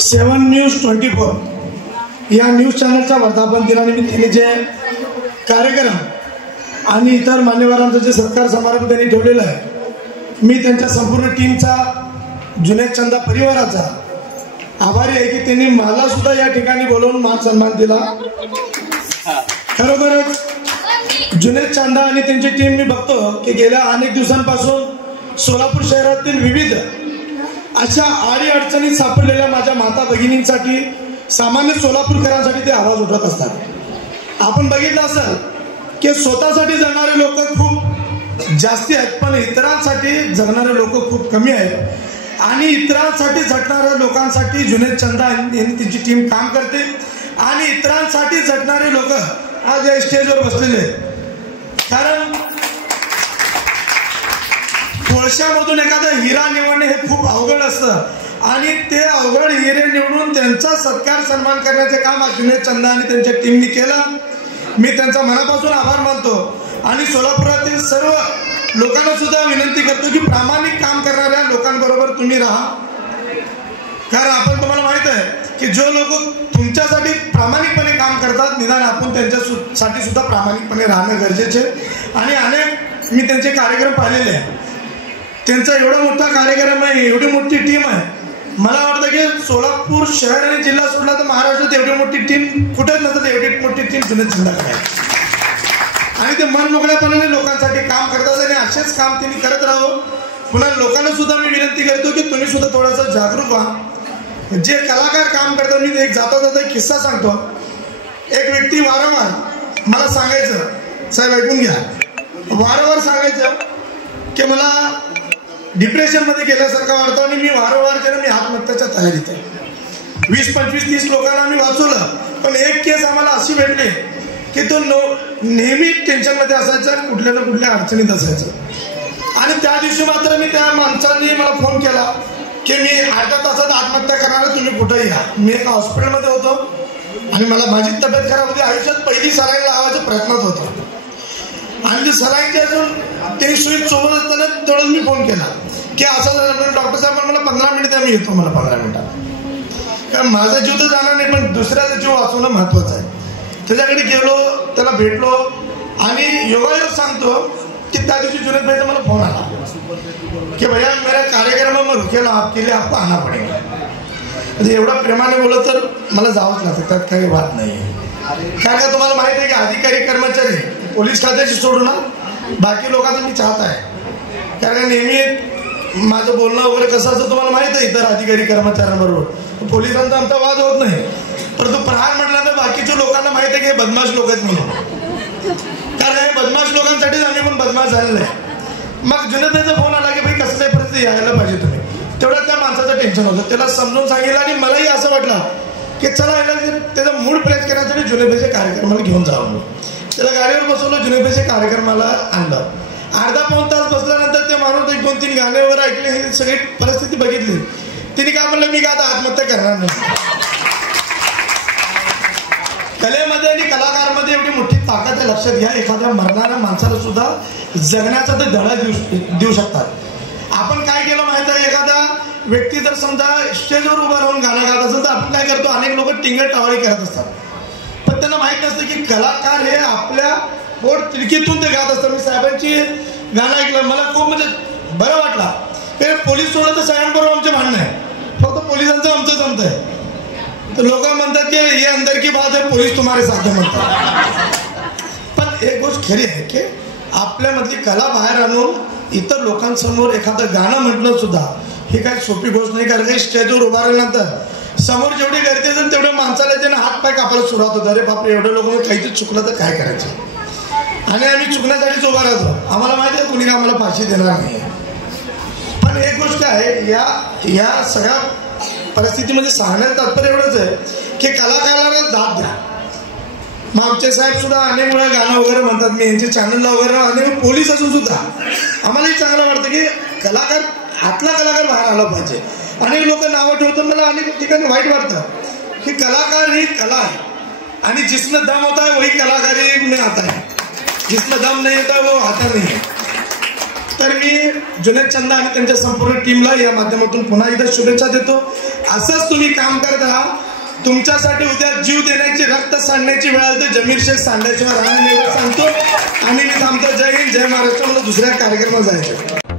7 news 24 या news चॅनलच्या वर्धापन दिनानिमित्ताने जे कार्यक्रम आणि इतर मान्यवरांचा जे सत्कार समारंभ त्यांनी ठेवलेला आहे, मी त्यांच्या संपूर्ण टीमचा, जुनेद चंदा परिवाराचा आभारी आहे की त्यांनी मला सुद्धा या ठिकाणी बोलवून मान सन्मान दिला। खरोखरच जुनेद चंदा आणि त्यांची टीम मी बघतो की गेल्या अनेक दिवसांपासून सोलापूर शहरातील विविध अशा अडचणीत सापडलेल्या माझ्या माता भगिनींसाठी, सामान्य सोलापूरकरांसाठी ते आवाज उठवत असतात। आपण बघितलं असेल की स्वतःसाठी जगणारे लोक खूप जास्ती आहेत, पण इतरांसाठी जगणारे लोक खूप कमी आहेत। आणि इतरांसाठी झटणाऱ्या लोकांसाठी जुनेद चंदा यांनी त्यांची टीम काम करते आणि इतरांसाठी झटणारे लोक आज या स्टेजवर बसलेले आहेत। कारण कोळशामधून एखादा हिरा निवडणे हे खूप अवघड असतं आणि ते अवघड हिरे निवडून त्यांचा सत्कार सन्मान करण्याचे काम जुनेद चंदा आणि त्यांच्या टीमने केलं। मी त्यांचा मनापासून आभार मानतो आणि सोलापुरातील सर्व लोकांना सुद्धा विनंती करतो की प्रामाणिक काम करणाऱ्या लोकांबरोबर तुम्ही राहा। कारण आपण तुम्हाला माहित आहे की जो लोक तुमच्यासाठी प्रामाणिकपणे काम करतात, निदान आपण त्यांच्यासाठी सुद्धा प्रामाणिकपणे राहणं गरजेचे। आणि अनेक मी त्यांचे कार्यक्रम पाहिलेले आहे, त्यांचा एवढा मोठा कार्यक्रम आहे, एवढी मोठी टीम आहे। मला वाटतं की सोलापूर शहर आणि जिल्हा सोडला तर महाराष्ट्रात एवढी मोठी टीम कुठेच नसतं, एवढी मोठी टीम जुनेद चंदाकडे आहे आणि ते मन मोकळ्यापणाने लोकांसाठी काम करतात आणि असेच काम त्यांनी करत राहो। पुन्हा लोकांना सुद्धा मी विनंती करतो की तुम्ही सुद्धा थोडंसं जागरूक व्हा। जे कलाकार काम करतात, मी एक जाता एक किस्सा सांगतो। एक व्यक्ती वारंवार मला सांगायचं, साहेब ऐकून घ्या, वारंवार सांगायचं की मला डिप्रेशन मध्ये गेल्यासारखं वाटतं आणि मी वारंवार मी आत्महत्याच्या तयारीत आहे। 20, 25, 30 लोकांना आम्ही वाचवलं, पण एक केस आम्हाला अशी भेटली की तो नेहमी टेन्शन मध्ये असायचा, कुठल्या ना कुठल्या अडचणीत असायचं। आणि त्या दिवशी मात्र मी त्या माणसांनी मला फोन केला की मी अर्ध्या तासात आत्महत्या करणार, तुम्ही कुठेही या। मी एका हॉस्पिटलमध्ये होतो आणि मला माझी तब्येत खराब होती, आयुष्यात पहिली सलाईन लावायच्या प्रयत्नात होतो आणि ते सलाईनचे अजून ते सुई सोबत असताना तेवढंच मी फोन केला की असं डॉक्टर साहेब मला 15 मिनिट मी येतो, मला 15 मिनिटात, कारण माझा जीव तर जाणार नाही पण दुसऱ्याचा जीव वाचवणं महत्वाचं आहे। त्याच्याकडे गेलो, त्याला भेटलो आणि योगायोग सांगतो की त्या दिवशी जुनेद भाईचा मला फोन आला की भैया मेरा कार्यक्रम में रुकेला आपके लिए, आपको आना पडेगा। म्हणजे एवढा प्रेमाने बोलत तर मला जावंच लागतं, त्यात काही बात नाही आहे। कारण का तुम्हाला माहिती आहे की अधिकारी कर्मचारी पोलीस खात्याची सोडून बाकी लोकांचं मी चाहत आहे, कारण नेहमी माझं बोलणं वगैरे कसं असं तुम्हाला माहित आहे इतर अधिकारी कर्मचाऱ्यांबरोबर। पोलिसांचा आमचा वाद होत नाही, परंतु प्रहार म्हटलं तर बाकीच्या लोकांना माहित आहे की हे बदमाश लोक आहेत म्हणून, कारण हे बदमाश लोकांसाठीच आम्ही पण बदमाश झालेलं आहे। मग जुनेद भाईचा फोन आला की भाई कसल्याही परिस्थिती यायला पाहिजे तुम्ही, तेवढं त्या माणसाचं टेन्शन होतं। त्याला समजून सांगितलं आणि मलाही असं वाटलं की चला याला त्याचा मूड फ्रेश करण्यासाठी जुनेद भाईच्या कार्यक्रमाला घेऊन जावं। त्याला गाडीवर बसवलं, जुनेद भाईच्या कार्यक्रमाला आणलं। अर्धा पाऊण तास बसल्यानंतर ते माणूस 1-2-3 गाणे वगैरे ऐकले, ही सगळी परिस्थिती बघितली। तिने काय म्हणलं, मी का आता आत्महत्या करणार नाही। कलेमध्ये आणि कलाकारमध्ये एवढी मोठी ताकद आहे, लक्षात घ्या। एखाद्या मरणाऱ्या माणसाला सुद्धा जगण्याचा ते धडा देऊ शकतात। आपण काय केलं माहिती आहे, एखादा व्यक्ती जर समजा स्टेजवर उभा राहून गाणं गात असेल तर आपण काय करतो, अनेक लोक टिंगल टावाळी करत असतात, पण त्यांना माहित नसतं की कलाकार हे आपल्या पोट तिडकीतून ते गात असतात। मी साहेबांची गाणं ऐकलं, मला खूप म्हणजे बरं वाटलं। ते पोलीस सोडलं तर साहेबांबरोबर आमचे भांडणं आहे, फक्त पोलिसांचं आमचं जमत आहे। तर लोक म्हणतात की हे अंदर की बात आहे, पोलीस तुम्हारे साथ म्हणतात। पण एक गोष्ट खरी आहे की आपल्यामधली कला बाहेर आणून इतर लोकांसमोर एखादं गाणं म्हटलं सुद्धा ही काही सोपी गोष्ट नाही। कारण काही स्टेजवर उभा राहिल्यानंतर समोर जेवढी गर्दी असेल तेवढ्या माणसाला त्याने हात पाय कापायला सुरुवात होतं, अरे बापरे एवढ्या लोकांना काहीतरी चुकलं तर काय करायचं। आणि आम्ही चुकण्यासाठीच उभा राहतो, आम्हाला माहिती आहे कुणी का आम्हाला फाशी देणार नाही। पण एक गोष्ट आहे, या सगळ्या परिस्थितीमध्ये सांगण्याचं तात्पर्य एवढंच आहे की कलाकाराला दाद द्या। मग आमचे साहेब सुद्धा अनेक वेळा गाणं वगैरे म्हणतात, मी यांच्या चॅनलला वगैरे अनेक पोलीस असून सुद्धा आम्हालाही चांगलं वाटतं की कलाकार, आतला कलाकार बाहेर आला पाहिजे। अनेक लोक नावं ठेवतात, मला अनेक ठिकाणी वाईट वाटतं की कलाकार ही कला आहे आणि जिसमें दम होता है वही कलाकारी में आता है, जिसमें दम नहीं होता वो आता नहीं है। तर मी जुनेद चंदा आणि त्यांच्या संपूर्ण टीमला या माध्यमातून पुन्हा एकदा शुभेच्छा देतो असंच तुम्ही काम करत राहा. तुमच्यासाठी उद्या जीव देण्याची रक्त सांडण्याची वेळ आली तर जमीर शेख सांडायशिवाय राहणार नाही सांगतो. आणि मी थांबतो. जय हिंद, जय महाराष्ट्र. मला दुसऱ्या कार्यक्रमात जायचं.